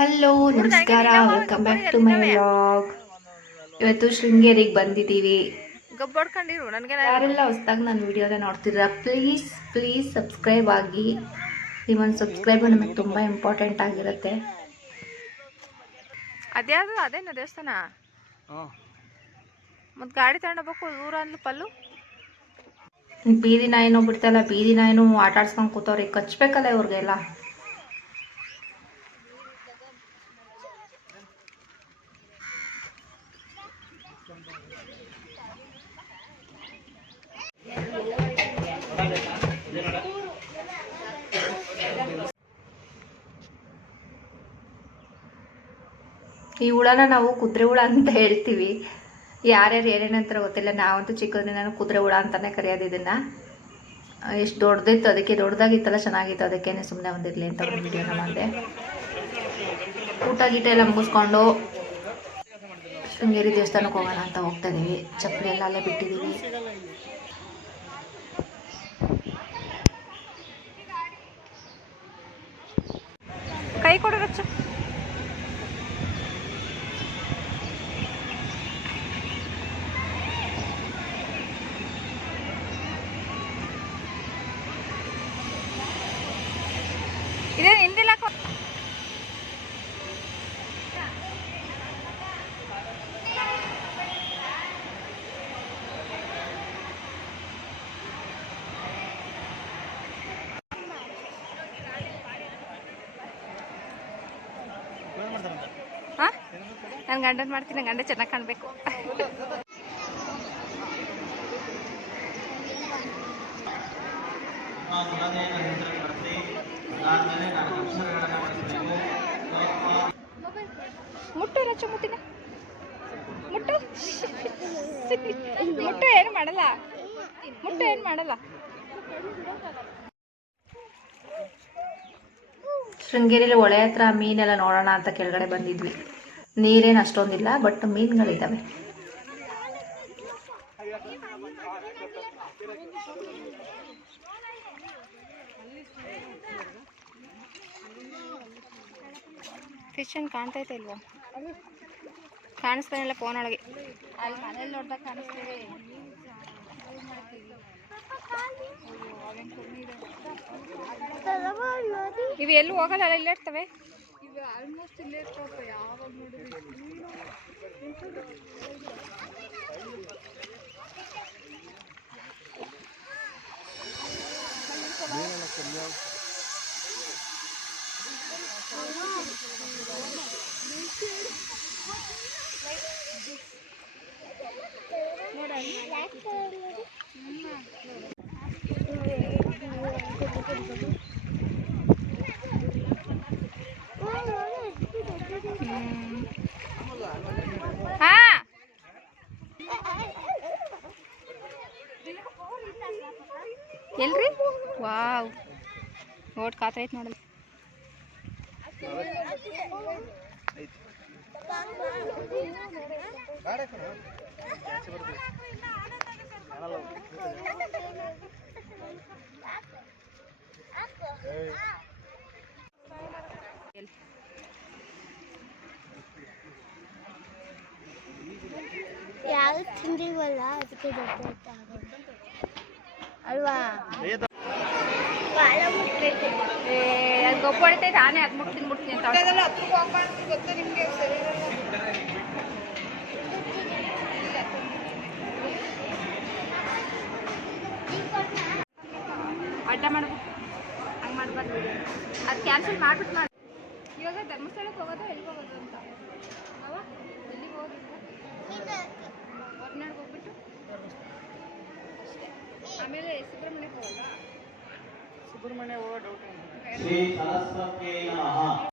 Hello ನಮಸ್ಕಾರ, welcome back to my vlog. ಇವತ್ತು ಶೃಂಗೇರಿಗೆ ಬಂದಿದ್ದೀವಿ. ಯಾರೆಲ್ಲ ಹೊಸದಾಗಿ ನನ್ನ ವಿಡಿಯೋನ ನೋಡ್ತಿದ್ದೀರಾ, ಪ್ಲೀಸ್ ಸಬ್ಸ್ಕ್ರೈಬ್ ಆಗಿ. ನಿಮ್ಮೊಂದು ಸಬ್ಸ್ಕ್ರೈಬ್ ನಮಗೆ ತುಂಬ ಇಂಪಾರ್ಟೆಂಟ್ ಆಗಿರುತ್ತೆ. ಅದ್ಯಾವುದು ಅದೇನ ದೇವಸ್ಥಾನ ಮತ್ತು ಗಾಡಿ ತಗೊಂಡೋಗ್ಬೇಕು ದೂರ ಅಂದ್ಲು ಪಲ್ಲು. ಬೀದಿ ನಾಯಿನೂ ಬಿಡ್ತಾಯಿಲ್ಲ, ಬೀದಿ ನಾಯಿನೂ ಆಟ ಆಡ್ಸ್ಕೊಂಡು ಕೂತವ್ರೆ. ಕಚ್ಬೇಕಲ್ಲ ಇವ್ರಿಗೆಲ್ಲ. ಈ ಹುಳನ ನಾವು ಕುದುರೆ ಹುಳ ಅಂತ ಹೇಳ್ತೀವಿ. ಯಾರ್ಯಾರು ಏನೇನಂತರ ಗೊತ್ತಿಲ್ಲ. ನಾವಂತೂ ಚಿಕ್ಕದ್ರಿಂದ ನಾನು ಕುದುರೆ ಹುಳ ಅಂತಾನೆ ಕರೆಯೋದು ಇದನ್ನು. ಎಷ್ಟು ದೊಡ್ಡದಿತ್ತು, ಅದಕ್ಕೆ ದೊಡ್ಡದಾಗಿತ್ತಲ್ಲ, ಚೆನ್ನಾಗಿತ್ತು, ಅದಕ್ಕೇನೆ ಸುಮ್ಮನೆ ಬಂದಿರಲಿ ಅಂತ ಒಂದು ವಿಡಿಯೋನ ಮಾಡಿದೆ. ಊಟ ಗೀಟ ಎಲ್ಲ ಮುಗಿಸ್ಕೊಂಡು ಶೃಂಗೇರಿ ದೇವಸ್ಥಾನಕ್ಕೆ ಹೋಗೋಣ ಅಂತ ಹೋಗ್ತಾ ಇದ್ದೀವಿ. ಚಪ್ಪಲಿ ಎಲ್ಲ ಅಲ್ಲೇ ಬಿಟ್ಟಿದ್ದೀವಿ. ಕೈ ಕೊಡು ರಚ್ಚ. ಇದೇ ಹಿಂದಿಲ್ಲ. ಹಾಂ, ನಾನು ಗಂಡನ ಮಾಡ್ತೀನಿ. ಗಂಡ ಚೆನ್ನಾಗಿ ಕಾಣಬೇಕು. ಮುಟ್ಟು ರಚ್ಚ, ಮುಟ್ಟಿನ ಮುಟ್ಟು. ಮುಟ್ಟು ಏನು ಮಾಡಲ್ಲ, ಮುಟ್ಟು ಏನು ಮಾಡಲ್ಲ. ಶೃಂಗೇರಿಯಲ್ಲಿ ಹೊಳೆ ಹತ್ರ ಮೀನೆಲ್ಲ ನೋಡೋಣ ಅಂತ ಕೆಳಗಡೆ ಬಂದಿದ್ವಿ. ನೀರೇನು ಅಷ್ಟೊಂದಿಲ್ಲ, ಬಟ್ ಮೀನುಗಳಿದ್ದಾವೆ. ಫಿಶ್ ಏನು ಕಾಣ್ತೈತೆ ಇಲ್ವಾ? ಕಾಣಿಸ್ತಾನಿಲ್ಲ ಫೋನ್ ಒಳಗೆ. ಅಲ್ಲಿ ಮನೇಲಿ ನೋಡ್ದಾಗ ಕಾಣಿಸ್ತೇವೆ. ಇವು ಎಲ್ಲೂ ಹೋಗಲ್ಲ, ಇಲ್ಲೇ ಇರ್ತವೆ. ಇವು ಆಲ್ಮೋಸ್ಟ್ ಇಲ್ಲೇ ಇರ್ತಾವಪ್ಪ. ಯಾವಾಗ ನೋಡಿದ್ವಿ ಎಲ್ರಿ? ವಾವ್, ಓಟ್ ಕಾತೈತೆ ನೋಡಲ್ಲ. ಯಾರು ತಿಂದಿವಲ್ಲ ಅದಕ್ಕೆ ಅಲ್ವಾ? ಅದು ಗೊಬ್ಬ ಹೊಡಿತೈತೆ. ಆನೆ ಅದು ಮುಟ್ತೀನಿ ಅಂತ ಅಡ್ಡ ಮಾಡೋದು. ಹಂಗೆ ಮಾಡಬಾರ್ದು. ಅದು ಕ್ಯಾನ್ಸಲ್ ಮಾಡಿಬಿಟ್ಟು ಮಾಡಿ. ಇವಾಗ ಧರ್ಮಸ್ಥಳಕ್ಕೆ ಹೋಗೋದು, ಎಲ್ಲಿಗೆ ಹೋಗೋದು ಅಂತ ಅವ ಎಲ್ಲಿಗೆ ಹೋಗೋದು? ಹೊರನಾಡಿಗೆ ಹೋಗ್ಬಿಟ್ಟು ಅಷ್ಟೇ. ಆಮೇಲೆ ಸುಬ್ರಹ್ಮಣ್ಯಕ್ಕೆ ಹೋಗೋಲ್ಲ. ಸುಬ್ರಹ್ಮಣ್ಯ ಹೋಗೋ ಡೌಟ್. ಶ್ರೀ ಸರಸ್ವತಿ ನಮಃ.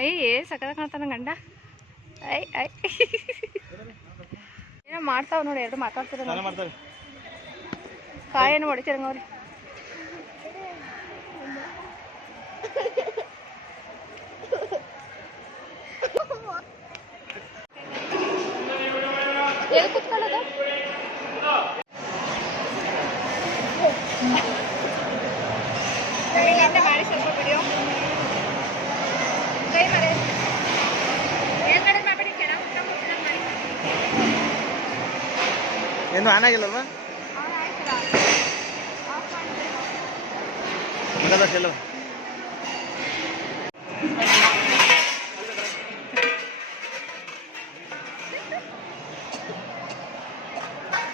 ಅಯ್ಯೇ ಸಕದ ಕಾಣ್ತಾನ ಗಂಡ. ಐ ಏನೋ ಮಾಡ್ತಾವ ನೋಡಿ. ಎರಡು ಮಾತಾಡ್ತಾರೆ. ಕಾಯನ್ನು ಹೊಡಿತೀರಂಗ ಅವ್ರಿ. ಎಲ್ಲಿ ಕುತ್ಕೊಳ್ಳೋದು? ಇಲ್ಲಿಂದ ಮಾಡಿ ಸ್ವಲ್ಪ ವಿಡಿಯೋ ಕೈ ಮರೆ ಮೇಲ್ಗಡೆ ಮಾಡ್ಬೇಡಿ, ಕೆಳಗೆ ಕುತ್ಕೊಂಡು ಮಾಡಿ. ಏನು ಆನ್ ಆಗಿಲ್ಲಲ್ವಾ? ಆಯ್ತಲ್ಲ ಆಫ್ ಮಾಡ್ಬೇಕು. ಇಲ್ಲ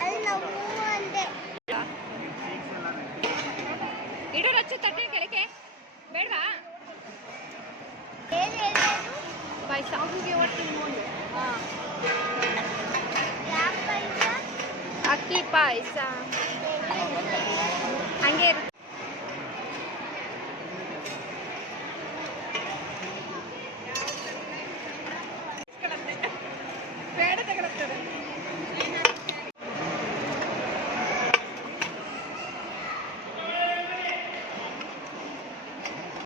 ಅಲ್ಲಿ ನಾವು ಅಂದೆ. ಇಡು ರಚ್ಚು ತಟ್ಟೆ ಕೆಳಗೆ ಬೇಡವಾ? ಏನ್ ಹೇಳೋದು? ಪಾಯಸ ಹಾಂ, ಯಾವ ಪಾಯಸ? ಅಕ್ಕಿ ಪಾಯಸ ಹಂಗೆ ಇರುತ್ತೆ. ಬೇಡ ತಗೊಳತ್ತದೆ.